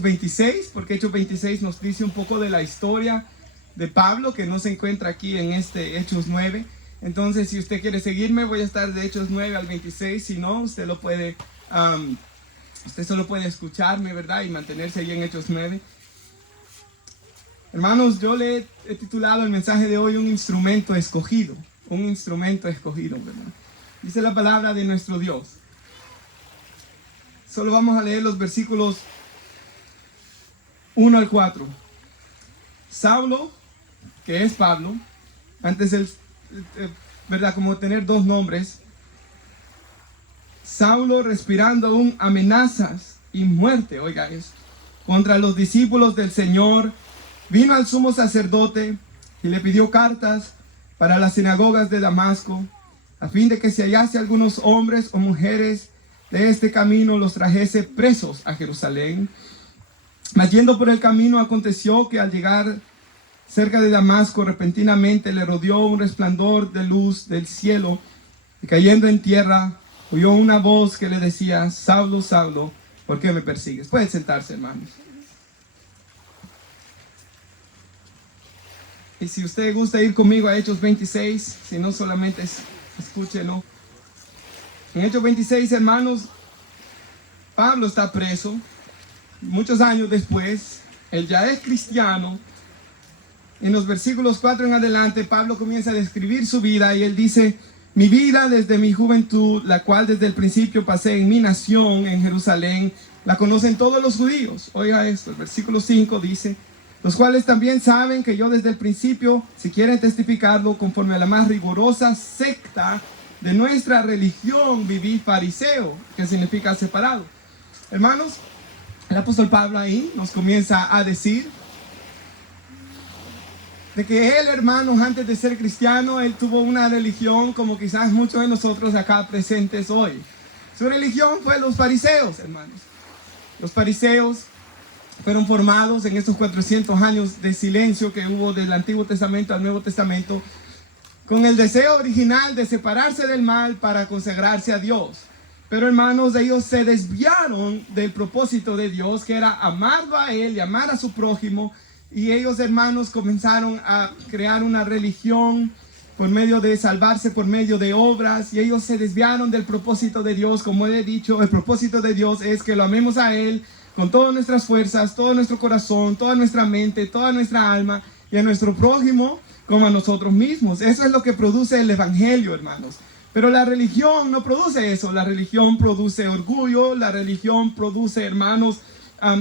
26, porque Hechos 26 nos dice un poco de la historia de Pablo, que no se encuentra aquí en este Hechos 9. Entonces, si usted quiere seguirme, voy a estar de Hechos 9 al 26. Si no, usted lo puede, usted solo puede escucharme, ¿verdad? Y mantenerse ahí en Hechos 9. Hermanos, yo le he titulado el mensaje de hoy un instrumento escogido. Un instrumento escogido, ¿verdad? Dice la palabra de nuestro Dios. Solo vamos a leer los versículos 1 al 4. Saulo, que es Pablo, antes él, ¿verdad? Como tener dos nombres. Saulo respirando aún amenazas y muerte, oiga esto, contra los discípulos del Señor, vino al sumo sacerdote y le pidió cartas para las sinagogas de Damasco, a fin de que si hallase algunos hombres o mujeres de este camino, los trajese presos a Jerusalén. Mas yendo por el camino, aconteció que al llegar cerca de Damasco, repentinamente le rodeó un resplandor de luz del cielo, y cayendo en tierra, oyó una voz que le decía: Saulo, Saulo, ¿por qué me persigues? Pueden sentarse, hermanos. Y si usted gusta ir conmigo a Hechos 26, si no, solamente escúchelo. En Hechos 26, hermanos, Pablo está preso. Muchos años después, él ya es cristiano. En los versículos 4 en adelante, Pablo comienza a describir su vida y él dice: mi vida desde mi juventud, la cual desde el principio pasé en mi nación, en Jerusalén, la conocen todos los judíos. Oiga esto, el versículo 5 dice: los cuales también saben que yo desde el principio, si quieren testificarlo, conforme a la más rigurosa secta de nuestra religión, viví fariseo, que significa separado. Hermanos, el apóstol Pablo ahí nos comienza a decir de que él, hermanos, antes de ser cristiano, él tuvo una religión como quizás muchos de nosotros acá presentes hoy. Su religión fue los fariseos, hermanos. Los fariseos fueron formados en estos 400 años de silencio que hubo del Antiguo Testamento al Nuevo Testamento, con el deseo original de separarse del mal para consagrarse a Dios. Pero, hermanos, ellos se desviaron del propósito de Dios, que era amarlo a Él y amar a su prójimo. Y ellos, hermanos, comenzaron a crear una religión por medio de salvarse por medio de obras. Y ellos se desviaron del propósito de Dios. Como he dicho, el propósito de Dios es que lo amemos a Él con todas nuestras fuerzas, todo nuestro corazón, toda nuestra mente, toda nuestra alma, y a nuestro prójimo como a nosotros mismos. Eso es lo que produce el evangelio, hermanos. Pero la religión no produce eso. La religión produce orgullo. La religión produce, hermanos,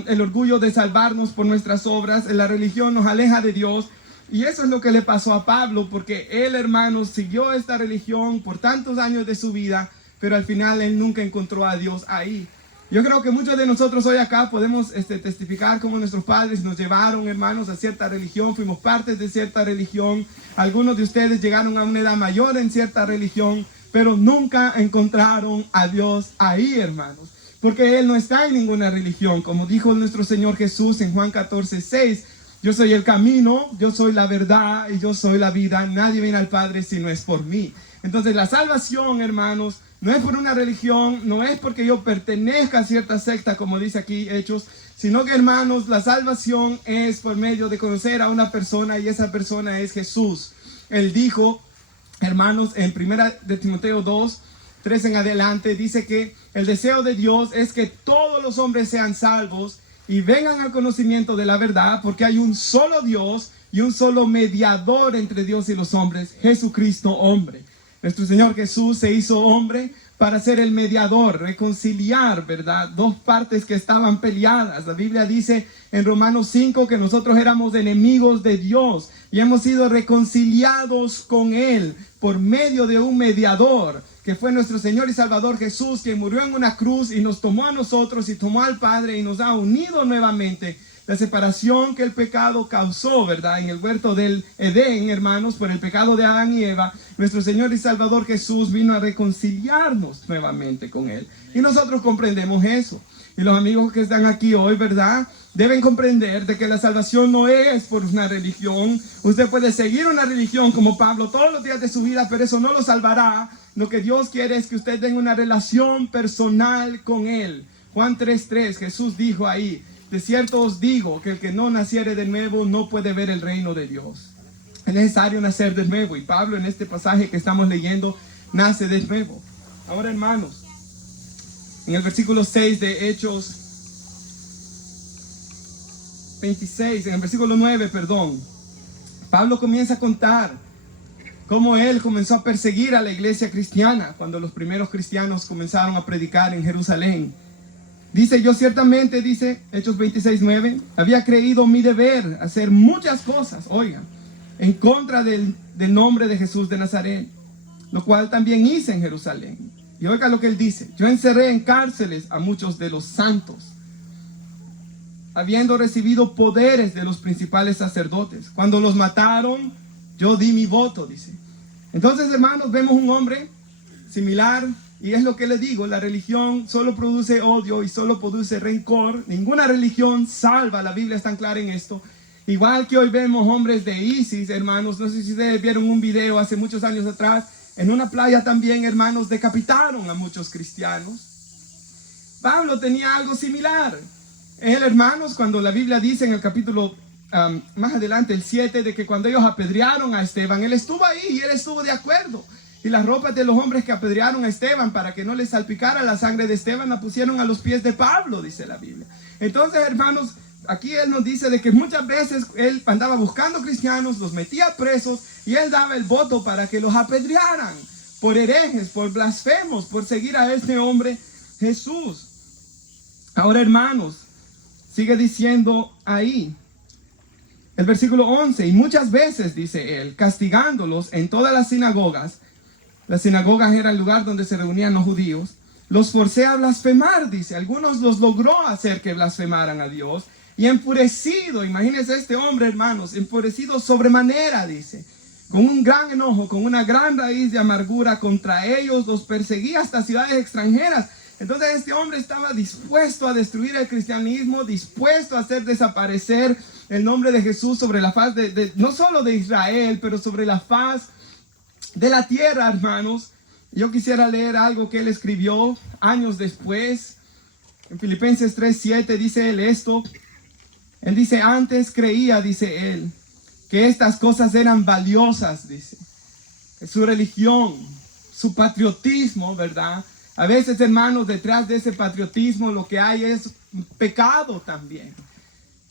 el orgullo de salvarnos por nuestras obras. La religión nos aleja de Dios. Y eso es lo que le pasó a Pablo, porque él, hermanos, siguió esta religión por tantos años de su vida, pero al final él nunca encontró a Dios ahí. Yo creo que muchos de nosotros hoy acá podemos testificar cómo nuestros padres nos llevaron, hermanos, a cierta religión. Fuimos parte de cierta religión. Algunos de ustedes llegaron a una edad mayor en cierta religión, pero nunca encontraron a Dios ahí, hermanos. Porque Él no está en ninguna religión. Como dijo nuestro Señor Jesús en Juan 14:6, yo soy el camino, yo soy la verdad y yo soy la vida. Nadie viene al Padre si no es por mí. Entonces la salvación, hermanos, no es por una religión, no es porque yo pertenezca a cierta secta, como dice aquí Hechos, sino que, hermanos, la salvación es por medio de conocer a una persona, y esa persona es Jesús. Él dijo, hermanos, en 1 de Timoteo 2:3 en adelante, dice que el deseo de Dios es que todos los hombres sean salvos y vengan al conocimiento de la verdad, porque hay un solo Dios y un solo mediador entre Dios y los hombres, Jesucristo hombre. Nuestro Señor Jesús se hizo hombre para ser el mediador, reconciliar, ¿verdad? Dos partes que estaban peleadas. La Biblia dice en Romanos 5 que nosotros éramos enemigos de Dios y hemos sido reconciliados con Él por medio de un mediador, que fue nuestro Señor y Salvador Jesús, quien murió en una cruz y nos tomó a nosotros y tomó al Padre y nos ha unido nuevamente. La separación que el pecado causó, ¿verdad? En el huerto del Edén, hermanos, por el pecado de Adán y Eva, nuestro Señor y Salvador Jesús vino a reconciliarnos nuevamente con Él. Y nosotros comprendemos eso. Y los amigos que están aquí hoy, ¿verdad?, deben comprender de que la salvación no es por una religión. Usted puede seguir una religión como Pablo todos los días de su vida, pero eso no lo salvará. Lo que Dios quiere es que usted tenga una relación personal con Él. Juan 3:3, Jesús dijo ahí: de cierto os digo que el que no naciere de nuevo no puede ver el reino de Dios. Es necesario nacer de nuevo. Y Pablo en este pasaje que estamos leyendo nace de nuevo. Ahora, hermanos, en el versículo 6 de Hechos 26, en el versículo 9, perdón, Pablo comienza a contar cómo él comenzó a perseguir a la iglesia cristiana cuando los primeros cristianos comenzaron a predicar en Jerusalén. Dice, yo ciertamente, dice Hechos 26:9, había creído mi deber hacer muchas cosas, oigan, en contra del nombre de Jesús de Nazaret, lo cual también hice en Jerusalén. Y oiga lo que él dice, yo encerré en cárceles a muchos de los santos, habiendo recibido poderes de los principales sacerdotes. Cuando los mataron, yo di mi voto, dice. Entonces, hermanos, vemos un hombre similar, y es lo que le digo, la religión solo produce odio y solo produce rencor. Ninguna religión salva, la Biblia es tan clara en esto. Igual que hoy vemos hombres de ISIS, hermanos, no sé si ustedes vieron un video hace muchos años atrás, en una playa también, hermanos, decapitaron a muchos cristianos. Pablo tenía algo similar. Él, hermanos, cuando la Biblia dice en el capítulo más adelante, el 7, de que cuando ellos apedrearon a Esteban, él estuvo ahí y él estuvo de acuerdo. Y las ropas de los hombres que apedrearon a Esteban para que no les salpicara la sangre de Esteban la pusieron a los pies de Pablo, dice la Biblia. Entonces, hermanos, aquí él nos dice de que muchas veces él andaba buscando cristianos, los metía presos y él daba el voto para que los apedrearan por herejes, por blasfemos, por seguir a este hombre Jesús. Ahora, hermanos, sigue diciendo ahí el versículo 11, y muchas veces, dice él, castigándolos en todas las sinagogas era el lugar donde se reunían los judíos, los forcé a blasfemar, dice. Algunos los logró hacer que blasfemaran a Dios, y enfurecido, imagínense este hombre, hermanos, enfurecido sobremanera, dice, con un gran enojo, con una gran raíz de amargura contra ellos, los perseguía hasta ciudades extranjeras. Entonces este hombre estaba dispuesto a destruir el cristianismo, dispuesto a hacer desaparecer el nombre de Jesús sobre la faz no solo de Israel, pero sobre la faz de la tierra, hermanos. Yo quisiera leer algo que él escribió años después. En Filipenses 3:7 dice él esto. Él dice, antes creía, dice él, que estas cosas eran valiosas, dice. Su religión, su patriotismo, ¿verdad? A veces, hermanos, detrás de ese patriotismo lo que hay es pecado también.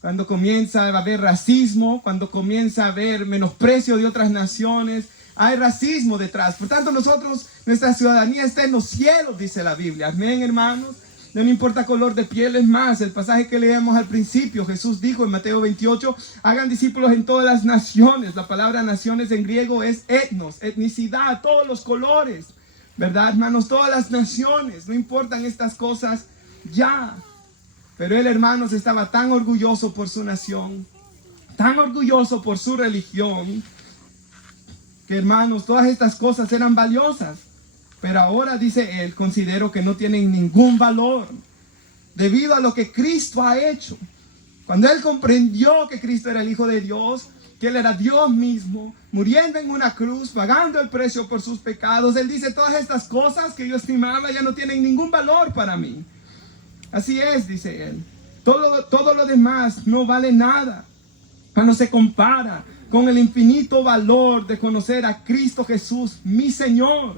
Cuando comienza a haber racismo, cuando comienza a haber menosprecio de otras naciones, hay racismo detrás. Por tanto, nuestra ciudadanía está en los cielos, dice la Biblia. Amén, hermanos. No importa color de piel, es más, el pasaje que leíamos al principio, Jesús dijo en Mateo 28, hagan discípulos en todas las naciones. La palabra naciones en griego es etnos, etnicidad, todos los colores. ¿Verdad, hermanos? Todas las naciones, no importan estas cosas ya. Pero él, hermanos, estaba tan orgulloso por su nación, tan orgulloso por su religión, que, hermanos, todas estas cosas eran valiosas. Pero ahora, dice él, considero que no tienen ningún valor debido a lo que Cristo ha hecho. Cuando él comprendió que Cristo era el Hijo de Dios, que él era Dios mismo, muriendo en una cruz, pagando el precio por sus pecados, él dice, todas estas cosas que yo estimaba ya no tienen ningún valor para mí. Así es, dice él. Todo lo demás no vale nada cuando se compara con el infinito valor de conocer a Cristo Jesús, mi Señor.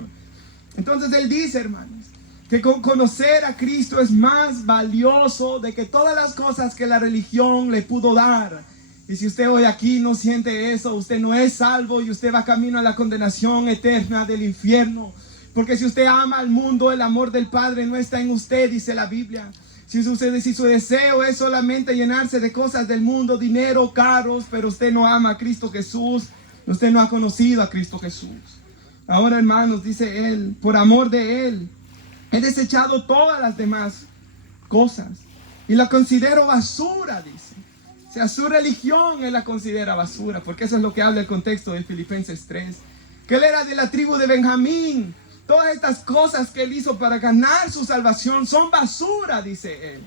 Entonces él dice, hermanos, que conocer a Cristo es más valioso de que todas las cosas que la religión le pudo dar. Y si usted hoy aquí no siente eso, usted no es salvo y usted va camino a la condenación eterna del infierno. Porque si usted ama al mundo, el amor del Padre no está en usted, dice la Biblia. Si su deseo es solamente llenarse de cosas del mundo, dinero, carros, pero usted no ama a Cristo Jesús, usted no ha conocido a Cristo Jesús. Ahora, hermanos, dice él, por amor de él, he desechado todas las demás cosas y la considero basura, dice. O sea, su religión él la considera basura, porque eso es lo que habla el contexto de Filipenses 3. Que él era de la tribu de Benjamín. Todas estas cosas que él hizo para ganar su salvación son basura, dice él.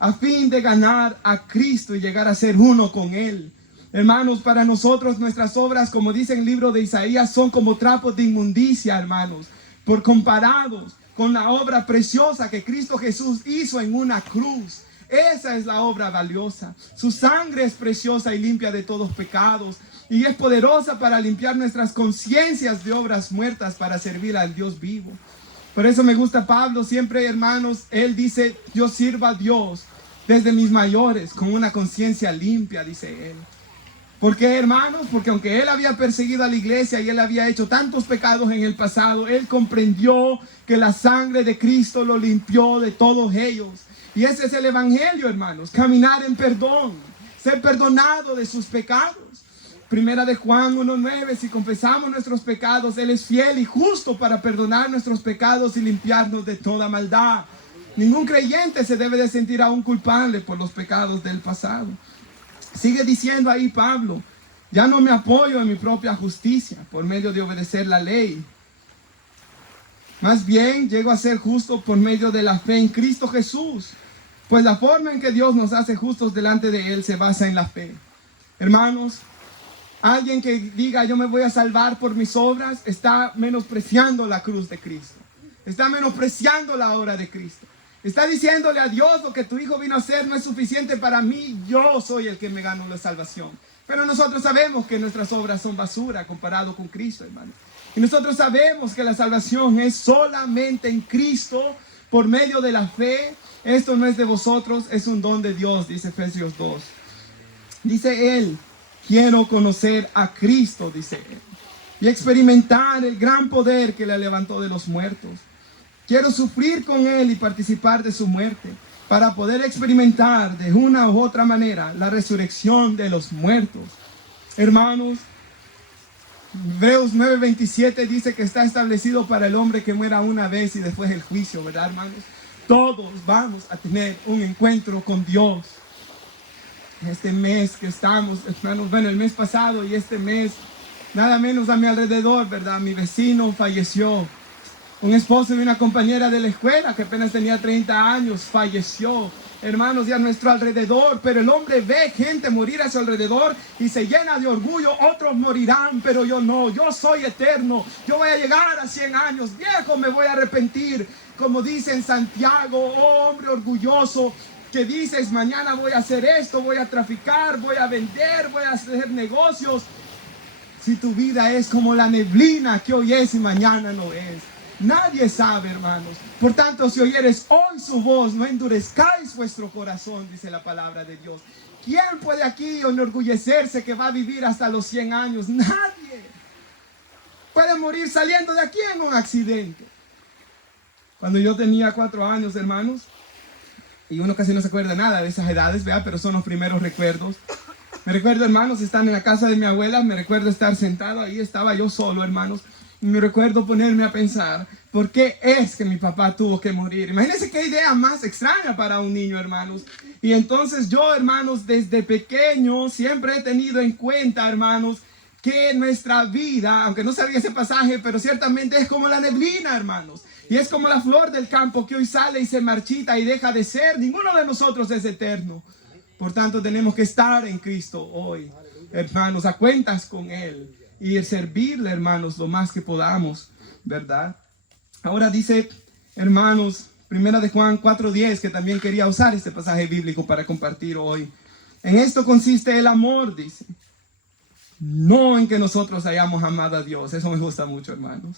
A fin de ganar a Cristo y llegar a ser uno con él. Hermanos, para nosotros nuestras obras, como dice el libro de Isaías, son como trapos de inmundicia, hermanos. Por comparados con la obra preciosa que Cristo Jesús hizo en una cruz. Esa es la obra valiosa. Su sangre es preciosa y limpia de todos pecados. Y es poderosa para limpiar nuestras conciencias de obras muertas para servir al Dios vivo. Por eso me gusta Pablo, siempre, hermanos, él dice, yo sirvo a Dios desde mis mayores, con una conciencia limpia, dice él. ¿Por qué, hermanos? Porque aunque él había perseguido a la iglesia y él había hecho tantos pecados en el pasado, él comprendió que la sangre de Cristo lo limpió de todos ellos. Y ese es el evangelio, hermanos, caminar en perdón, ser perdonado de sus pecados. Primera de Juan 1:9, si confesamos nuestros pecados, Él es fiel y justo para perdonar nuestros pecados y limpiarnos de toda maldad. Ningún creyente se debe de sentir aún culpable por los pecados del pasado. Sigue diciendo ahí Pablo, ya no me apoyo en mi propia justicia por medio de obedecer la ley. Más bien llego a ser justo por medio de la fe en Cristo Jesús. Pues la forma en que Dios nos hace justos delante de Él se basa en la fe. Hermanos, alguien que diga yo me voy a salvar por mis obras está menospreciando la cruz de Cristo. Está menospreciando la obra de Cristo. Está diciéndole a Dios, lo que tu hijo vino a hacer no es suficiente para mí. Yo soy el que me gano la salvación. Pero nosotros sabemos que nuestras obras son basura comparado con Cristo, hermano. Y nosotros sabemos que la salvación es solamente en Cristo por medio de la fe. Esto no es de vosotros, es un don de Dios, dice Efesios 2. Dice él, quiero conocer a Cristo, dice él, y experimentar el gran poder que le levantó de los muertos. Quiero sufrir con él y participar de su muerte, para poder experimentar de una u otra manera la resurrección de los muertos. Hermanos, Hebreos 9:27 dice que está establecido para el hombre que muera una vez y después el juicio, ¿verdad, hermanos? Todos vamos a tener un encuentro con Dios. Este mes que estamos, hermanos, bueno, el mes pasado y este mes, nada menos a mi alrededor, ¿verdad? Mi vecino falleció. Un esposo de una compañera de la escuela que apenas tenía 30 años falleció. Hermanos, y a nuestro alrededor, pero el hombre ve gente morir a su alrededor y se llena de orgullo. Otros morirán, pero yo no. Yo soy eterno. Yo voy a llegar a 100 años. Viejo, me voy a arrepentir. Como dice en Santiago, oh hombre orgulloso, que dices, mañana voy a hacer esto, voy a traficar, voy a vender, voy a hacer negocios. Si tu vida es como la neblina que hoy es y mañana no es. Nadie sabe, hermanos. Por tanto, si oyeres hoy su voz, no endurezcáis vuestro corazón, dice la palabra de Dios. ¿Quién puede aquí enorgullecerse que va a vivir hasta los 100 años? Nadie. Puede morir saliendo de aquí en un accidente. Cuando yo tenía 4 años, hermanos, y uno casi no se acuerda nada de esas edades, ¿verdad? Pero son los primeros recuerdos. Me recuerdo, hermanos, estar en la casa de mi abuela, me recuerdo estar sentado ahí, estaba yo solo, hermanos. Me recuerdo ponerme a pensar, ¿por qué es que mi papá tuvo que morir? Imagínense qué idea más extraña para un niño, hermanos. Y entonces yo, hermanos, desde pequeño siempre he tenido en cuenta, hermanos, que nuestra vida, aunque no sabía ese pasaje, pero ciertamente es como la neblina, hermanos. Y es como la flor del campo que hoy sale y se marchita y deja de ser. Ninguno de nosotros es eterno. Por tanto, tenemos que estar en Cristo hoy, hermanos, a cuentas con Él. Y servirle, hermanos, lo más que podamos, ¿verdad? Ahora dice, hermanos, Primera de Juan 4:10, que también quería usar este pasaje bíblico para compartir hoy. En esto consiste el amor, dice. No en que nosotros hayamos amado a Dios, eso me gusta mucho, hermanos.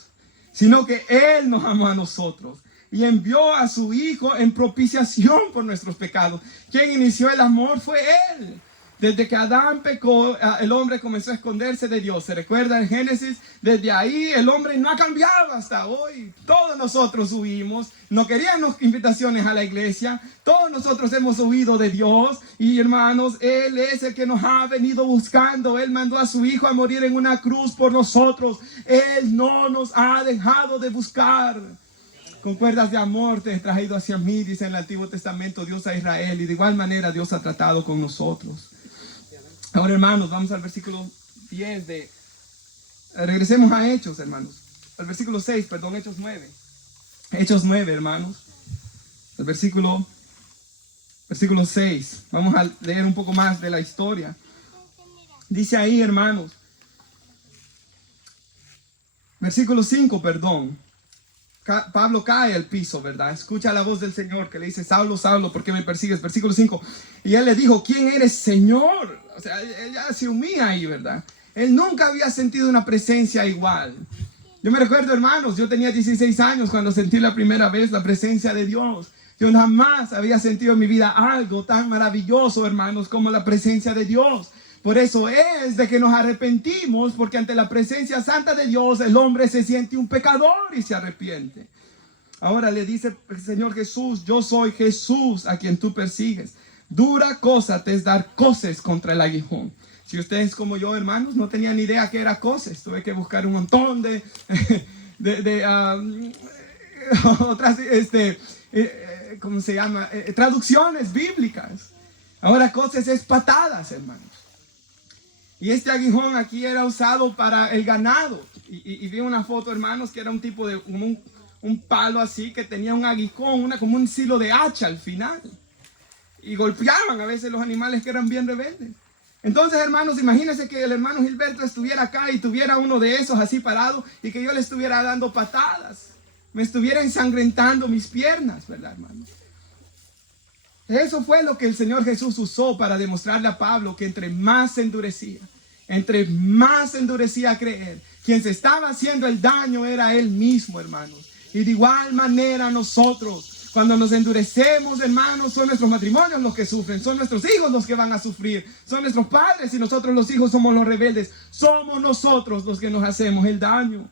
Sino que Él nos amó a nosotros y envió a su Hijo en propiciación por nuestros pecados. Quien inició el amor fue Él. Desde que Adán pecó, el hombre comenzó a esconderse de Dios. ¿Se recuerda en Génesis? Desde ahí el hombre no ha cambiado hasta hoy. Todos nosotros huimos. No queríamos invitaciones a la iglesia. Todos nosotros hemos huido de Dios. Y hermanos, Él es el que nos ha venido buscando. Él mandó a su Hijo a morir en una cruz por nosotros. Él no nos ha dejado de buscar. Con cuerdas de amor te he traído hacia mí, dice en el Antiguo Testamento Dios a Israel. Y de igual manera Dios ha tratado con nosotros. Ahora, hermanos, vamos al versículo 10 de... regresemos a Hechos, hermanos. Al versículo 6, perdón, Hechos 9. Hechos 9, hermanos. El versículo 6. Vamos a leer un poco más de la historia. Dice ahí, hermanos. Versículo 5, perdón. Pablo cae al piso, ¿verdad? Escucha la voz del Señor que le dice, Saulo, Saulo, ¿por qué me persigues? Versículo 5. Y él le dijo, ¿quién eres, Señor? O sea, él ya se humilla ahí, ¿verdad? Él nunca había sentido una presencia igual. Yo me recuerdo, hermanos, yo tenía 16 años cuando sentí la primera vez la presencia de Dios. Yo jamás había sentido en mi vida algo tan maravilloso, hermanos, como la presencia de Dios. Por eso es de que nos arrepentimos, porque ante la presencia santa de Dios el hombre se siente un pecador y se arrepiente. Ahora le dice el Señor Jesús, yo soy Jesús a quien tú persigues. Dura cosa te es dar coces contra el aguijón. Si ustedes como yo, hermanos, no tenían ni idea que era coces, tuve que buscar un montón de otras, ¿cómo se llama? Traducciones bíblicas. Ahora coces es patadas, hermanos. Y este aguijón aquí era usado para el ganado. Y vi una foto, hermanos, que era un tipo de un palo así que tenía un aguijón, como un silo de hacha al final. Y golpeaban a veces los animales que eran bien rebeldes. Entonces, hermanos, imagínense que el hermano Gilberto estuviera acá y tuviera uno de esos así parado y que yo le estuviera dando patadas. Me estuviera ensangrentando mis piernas, ¿verdad, hermanos? Eso fue lo que el Señor Jesús usó para demostrarle a Pablo que entre más se endurecía a creer, quien se estaba haciendo el daño era él mismo, hermanos. Y de igual manera nosotros, cuando nos endurecemos, hermanos, son nuestros matrimonios los que sufren, son nuestros hijos los que van a sufrir, son nuestros padres y nosotros los hijos somos los rebeldes, somos nosotros los que nos hacemos el daño.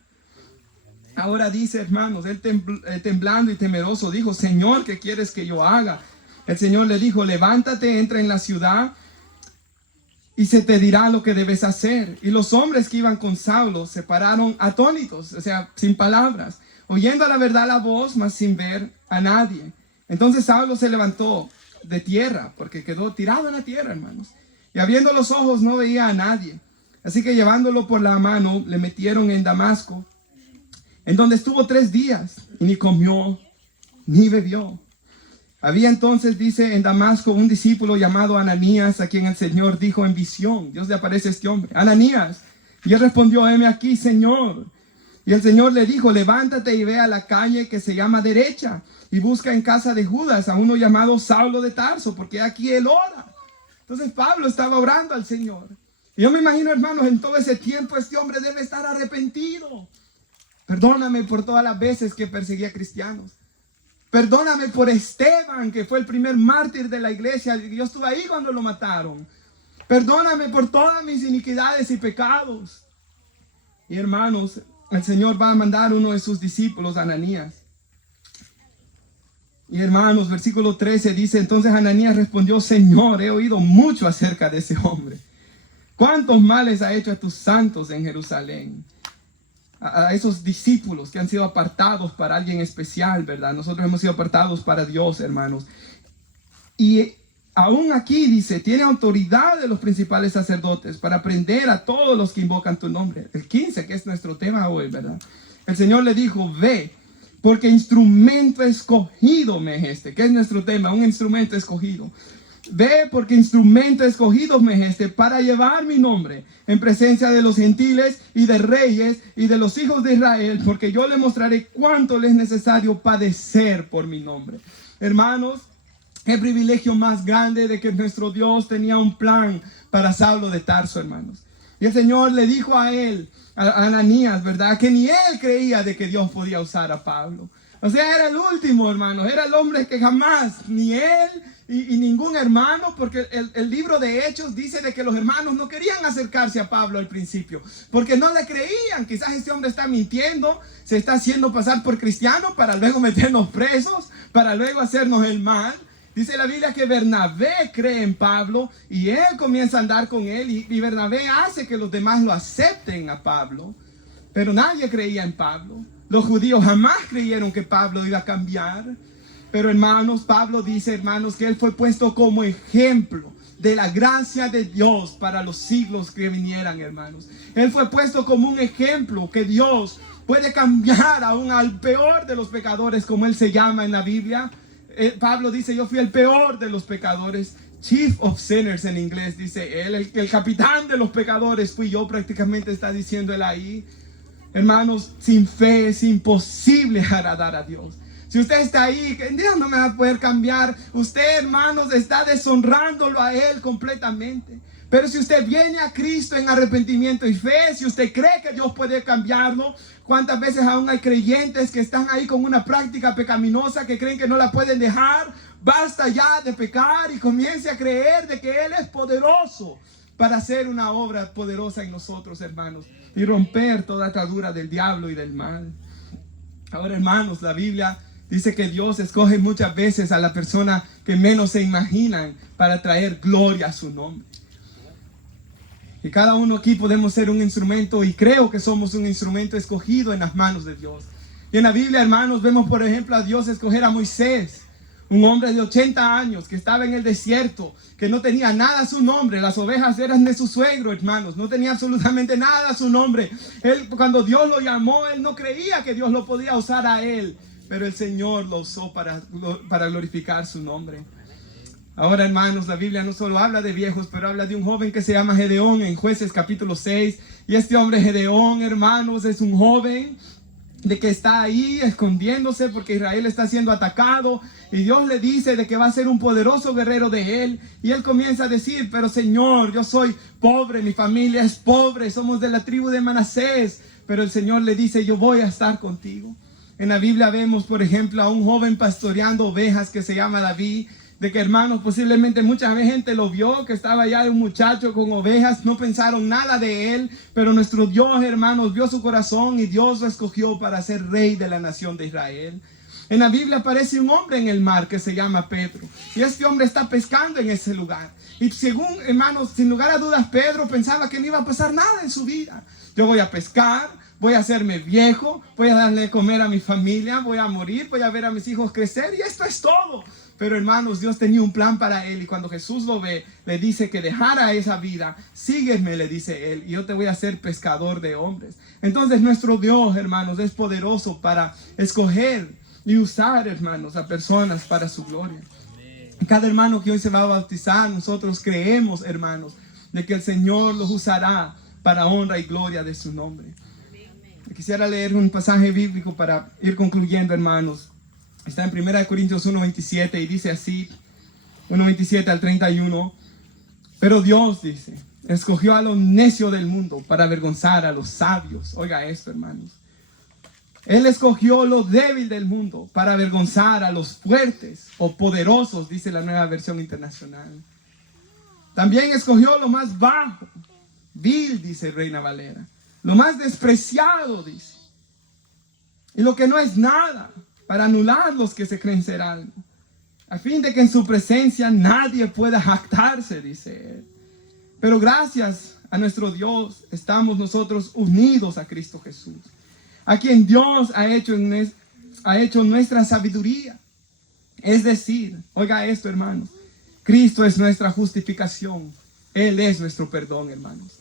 Ahora dice, hermanos, él temblando y temeroso dijo, Señor, ¿qué quieres que yo haga? El Señor le dijo, levántate, entra en la ciudad y se te dirá lo que debes hacer. Y los hombres que iban con Saulo se pararon atónitos, o sea, sin palabras, oyendo a la verdad la voz, mas sin ver a nadie. Entonces Saulo se levantó de tierra, porque quedó tirado en la tierra, hermanos. Y abriendo los ojos no veía a nadie. Así que llevándolo por la mano, le metieron en Damasco, en donde estuvo 3 días, y ni comió, ni bebió. Había entonces, dice, en Damasco un discípulo llamado Ananías, a quien el Señor dijo en visión. Dios le aparece a este hombre, Ananías. Y él respondió, heme aquí, Señor. Y el Señor le dijo, levántate y ve a la calle que se llama Derecha, y busca en casa de Judas a uno llamado Saulo de Tarso, porque aquí él ora. Entonces Pablo estaba orando al Señor. Y yo me imagino, hermanos, en todo ese tiempo este hombre debe estar arrepentido. Perdóname por todas las veces que perseguí a cristianos. Perdóname por Esteban, que fue el primer mártir de la iglesia. Yo estuve ahí cuando lo mataron. Perdóname por todas mis iniquidades y pecados. Y hermanos, el Señor va a mandar uno de sus discípulos, Ananías. Y hermanos, versículo 13 dice, entonces Ananías respondió, Señor, he oído mucho acerca de ese hombre. ¿Cuántos males ha hecho a tus santos en Jerusalén? A esos discípulos que han sido apartados para alguien especial, ¿verdad? Nosotros hemos sido apartados para Dios, hermanos. Y aún aquí dice, tiene autoridad de los principales sacerdotes para prender a todos los que invocan tu nombre. El 15, que es nuestro tema hoy, ¿verdad? El Señor le dijo, ve, porque instrumento escogido me es este. ¿Qué es nuestro tema? Un instrumento escogido. Ve, porque instrumento escogido me es este para llevar mi nombre en presencia de los gentiles y de reyes y de los hijos de Israel, porque yo le mostraré cuánto le es necesario padecer por mi nombre. Hermanos, el privilegio más grande de que nuestro Dios tenía un plan para Saulo de Tarso, hermanos. Y el Señor le dijo a él, a Ananías, ¿verdad? Que ni él creía de que Dios podía usar a Pablo. O sea, era el último, hermanos. Era el hombre que jamás, ni él y ningún hermano, porque el libro de Hechos dice de que los hermanos no querían acercarse a Pablo al principio, porque no le creían. Quizás este hombre está mintiendo, se está haciendo pasar por cristiano para luego meternos presos, para luego hacernos el mal. Dice la Biblia que Bernabé cree en Pablo y él comienza a andar con él y Bernabé hace que los demás lo acepten a Pablo, pero nadie creía en Pablo. Los judíos jamás creyeron que Pablo iba a cambiar. Pero hermanos, Pablo dice, hermanos, que él fue puesto como ejemplo de la gracia de Dios para los siglos que vinieran, hermanos. Él fue puesto como un ejemplo que Dios puede cambiar aún al peor de los pecadores, como él se llama en la Biblia. Pablo dice, yo fui el peor de los pecadores. Chief of sinners en inglés, dice él. El capitán de los pecadores fui yo, prácticamente está diciendo él ahí. Hermanos, sin fe es imposible agradar a Dios. Si usted está ahí, que Dios no me va a poder cambiar, usted, hermanos, está deshonrándolo a Él completamente. Pero si usted viene a Cristo en arrepentimiento y fe, si usted cree que Dios puede cambiarlo, ¿cuántas veces aún hay creyentes que están ahí con una práctica pecaminosa que creen que no la pueden dejar? Basta ya de pecar y comience a creer de que Él es poderoso para hacer una obra poderosa en nosotros, hermanos, y romper toda atadura del diablo y del mal. Ahora, hermanos, la Biblia dice que Dios escoge muchas veces a la persona que menos se imaginan para traer gloria a su nombre. Y cada uno aquí podemos ser un instrumento, y creo que somos un instrumento escogido en las manos de Dios. Y en la Biblia, hermanos, vemos por ejemplo a Dios escoger a Moisés, un hombre de 80 años que estaba en el desierto, que no tenía nada a su nombre. Las ovejas eran de su suegro, hermanos, no tenía absolutamente nada a su nombre. Él, cuando Dios lo llamó, él no creía que Dios lo podía usar a él, pero el Señor lo usó para glorificar su nombre. Ahora, hermanos, la Biblia no solo habla de viejos, pero habla de un joven que se llama Gedeón en Jueces capítulo 6. Y este hombre Gedeón, hermanos, es un joven de que está ahí escondiéndose porque Israel está siendo atacado. Y Dios le dice de que va a ser un poderoso guerrero de él. Y él comienza a decir, pero Señor, yo soy pobre, mi familia es pobre, somos de la tribu de Manasés. Pero el Señor le dice, yo voy a estar contigo. En la Biblia vemos, por ejemplo, a un joven pastoreando ovejas que se llama David. De que, hermanos, posiblemente mucha gente lo vio, que estaba ya un muchacho con ovejas, no pensaron nada de él, pero nuestro Dios, hermanos, vio su corazón y Dios lo escogió para ser rey de la nación de Israel. En la Biblia aparece un hombre en el mar que se llama Pedro, y este hombre está pescando en ese lugar. Y según, hermanos, sin lugar a dudas, Pedro pensaba que no iba a pasar nada en su vida. Yo voy a pescar, voy a hacerme viejo, voy a darle de comer a mi familia, voy a morir, voy a ver a mis hijos crecer, y esto es todo. Pero, hermanos, Dios tenía un plan para él, y cuando Jesús lo ve, le dice que dejara esa vida. Sígueme, le dice él, y yo te voy a hacer pescador de hombres. Entonces nuestro Dios, hermanos, es poderoso para escoger y usar, hermanos, a personas para su gloria. Cada hermano que hoy se va a bautizar, nosotros creemos, hermanos, de que el Señor los usará para honra y gloria de su nombre. Quisiera leer un pasaje bíblico para ir concluyendo, hermanos. Está en 1 Corintios 1:27 y dice así, 1:27 al 31. Pero Dios, dice, escogió a lo necio del mundo para avergonzar a los sabios. Oiga esto, hermanos. Él escogió lo débil del mundo para avergonzar a los fuertes o poderosos, dice la Nueva Versión Internacional. También escogió lo más bajo, vil, dice Reina Valera, lo más despreciado, dice, y lo que no es nada, para anular los que se creen ser algo, a fin de que en su presencia nadie pueda jactarse, dice él. Pero gracias a nuestro Dios estamos nosotros unidos a Cristo Jesús, a quien Dios ha hecho nuestra sabiduría. Es decir, oiga esto, hermanos, Cristo es nuestra justificación, Él es nuestro perdón, hermanos.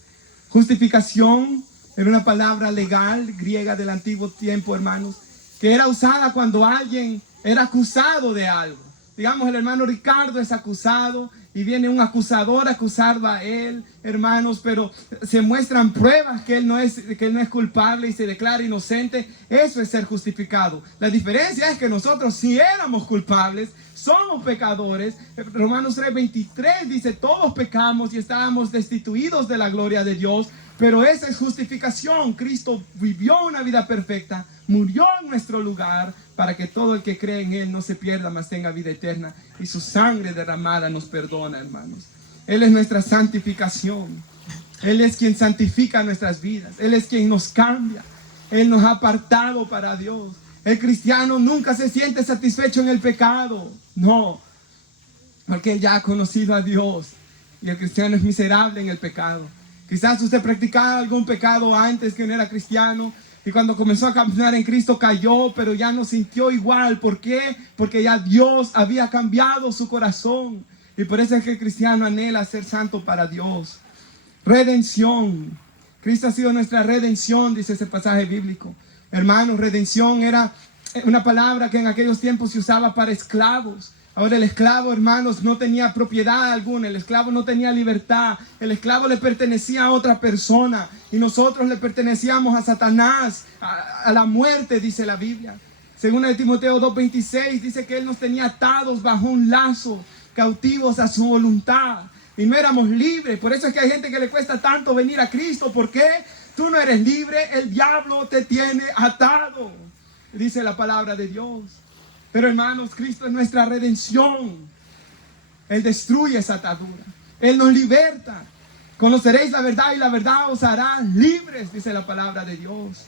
Justificación era una palabra legal griega del antiguo tiempo, hermanos, que era usada cuando alguien era acusado de algo. Digamos, el hermano Ricardo es acusado y viene un acusador a acusarlo a él, hermanos, pero se muestran pruebas que él no es culpable y se declara inocente. Eso es ser justificado. La diferencia es que nosotros, si éramos culpables, somos pecadores. Romanos 3:23 dice, todos pecamos y estábamos destituidos de la gloria de Dios. Pero esa es justificación. Cristo vivió una vida perfecta, murió en nuestro lugar para que todo el que cree en Él no se pierda, mas tenga vida eterna. Y su sangre derramada nos perdona, hermanos. Él es nuestra santificación. Él es quien santifica nuestras vidas. Él es quien nos cambia. Él nos ha apartado para Dios. El cristiano nunca se siente satisfecho en el pecado. No, porque Él ya ha conocido a Dios. Y el cristiano es miserable en el pecado. Quizás usted practicaba algún pecado antes que no era cristiano, y cuando comenzó a caminar en Cristo cayó, pero ya no sintió igual. ¿Por qué? Porque ya Dios había cambiado su corazón, y por eso es que el cristiano anhela ser santo para Dios. Redención. Cristo ha sido nuestra redención, dice ese pasaje bíblico. Hermanos, redención era una palabra que en aquellos tiempos se usaba para esclavos. Ahora el esclavo, hermanos, no tenía propiedad alguna, el esclavo no tenía libertad, el esclavo le pertenecía a otra persona y nosotros le pertenecíamos a Satanás, a la muerte, dice la Biblia. Según de Timoteo 2:26 dice que Él nos tenía atados bajo un lazo, cautivos a su voluntad y no éramos libres. Por eso es que hay gente que le cuesta tanto venir a Cristo. ¿Por qué? Tú no eres libre, el diablo te tiene atado, dice la palabra de Dios. Pero hermanos, Cristo es nuestra redención. Él destruye esa atadura. Él nos liberta. Conoceréis la verdad y la verdad os hará libres, dice la palabra de Dios.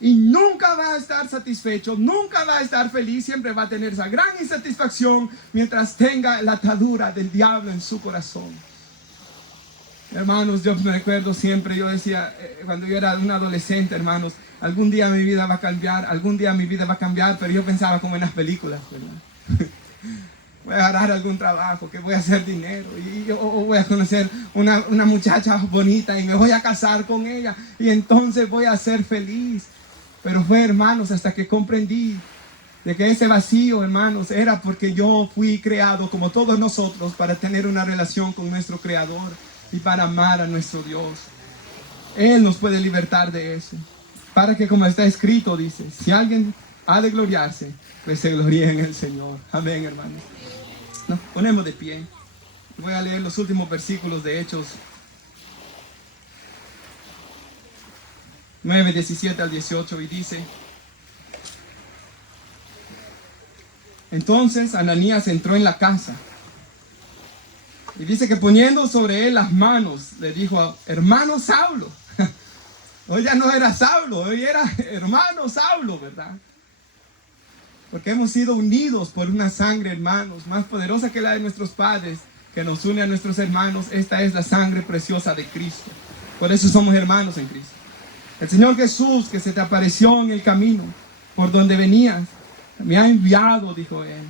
Y nunca va a estar satisfecho, nunca va a estar feliz, siempre va a tener esa gran insatisfacción mientras tenga la atadura del diablo en su corazón. Hermanos, yo me recuerdo siempre, yo decía, cuando yo era un adolescente, hermanos, algún día mi vida va a cambiar, algún día mi vida va a cambiar, pero yo pensaba como en las películas, ¿verdad? Voy a agarrar algún trabajo, que voy a hacer dinero, o voy a conocer una muchacha bonita y me voy a casar con ella, y entonces voy a ser feliz. Pero fue, hermanos, hasta que comprendí de que ese vacío, hermanos, era porque yo fui creado como todos nosotros para tener una relación con nuestro Creador y para amar a nuestro Dios. Él nos puede libertar de eso. Para que, como está escrito, dice, si alguien ha de gloriarse, pues se gloríe en el Señor. Amén, hermanos. Nos ponemos de pie. Voy a leer los últimos versículos de Hechos 9, 17 al 18 y dice: entonces Ananías entró en la casa y dice que poniendo sobre él las manos le dijo: hermano Saulo. Hoy ya no era Saulo, hoy era hermano Saulo, ¿verdad? Porque hemos sido unidos por una sangre, hermanos, más poderosa que la de nuestros padres, que nos une a nuestros hermanos. Esta es la sangre preciosa de Cristo. Por eso somos hermanos en Cristo. El Señor Jesús, que se te apareció en el camino por donde venías, me ha enviado, dijo él,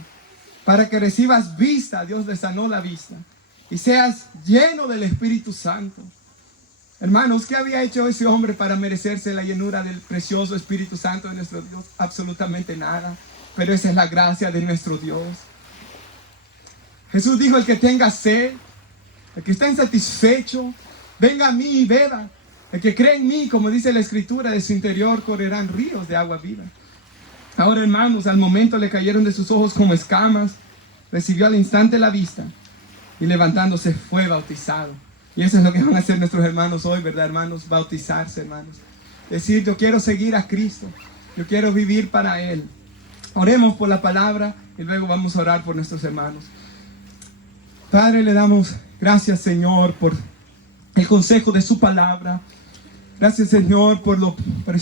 para que recibas vista. Dios le sanó la vista y seas lleno del Espíritu Santo. Hermanos, ¿qué había hecho ese hombre para merecerse la llenura del precioso Espíritu Santo de nuestro Dios? Absolutamente nada. Pero esa es la gracia de nuestro Dios. Jesús dijo: el que tenga sed, el que está insatisfecho, venga a mí y beba. El que cree en mí, como dice la Escritura, de su interior correrán ríos de agua viva. Ahora, hermanos, al momento le cayeron de sus ojos como escamas, recibió al instante la vista y levantándose fue bautizado. Y eso es lo que van a hacer nuestros hermanos hoy, ¿verdad, hermanos? Bautizarse, hermanos. Decir: yo quiero seguir a Cristo, yo quiero vivir para Él. Oremos por la palabra y luego vamos a orar por nuestros hermanos. Padre, le damos gracias, Señor, por el consejo de su palabra. Gracias, Señor, por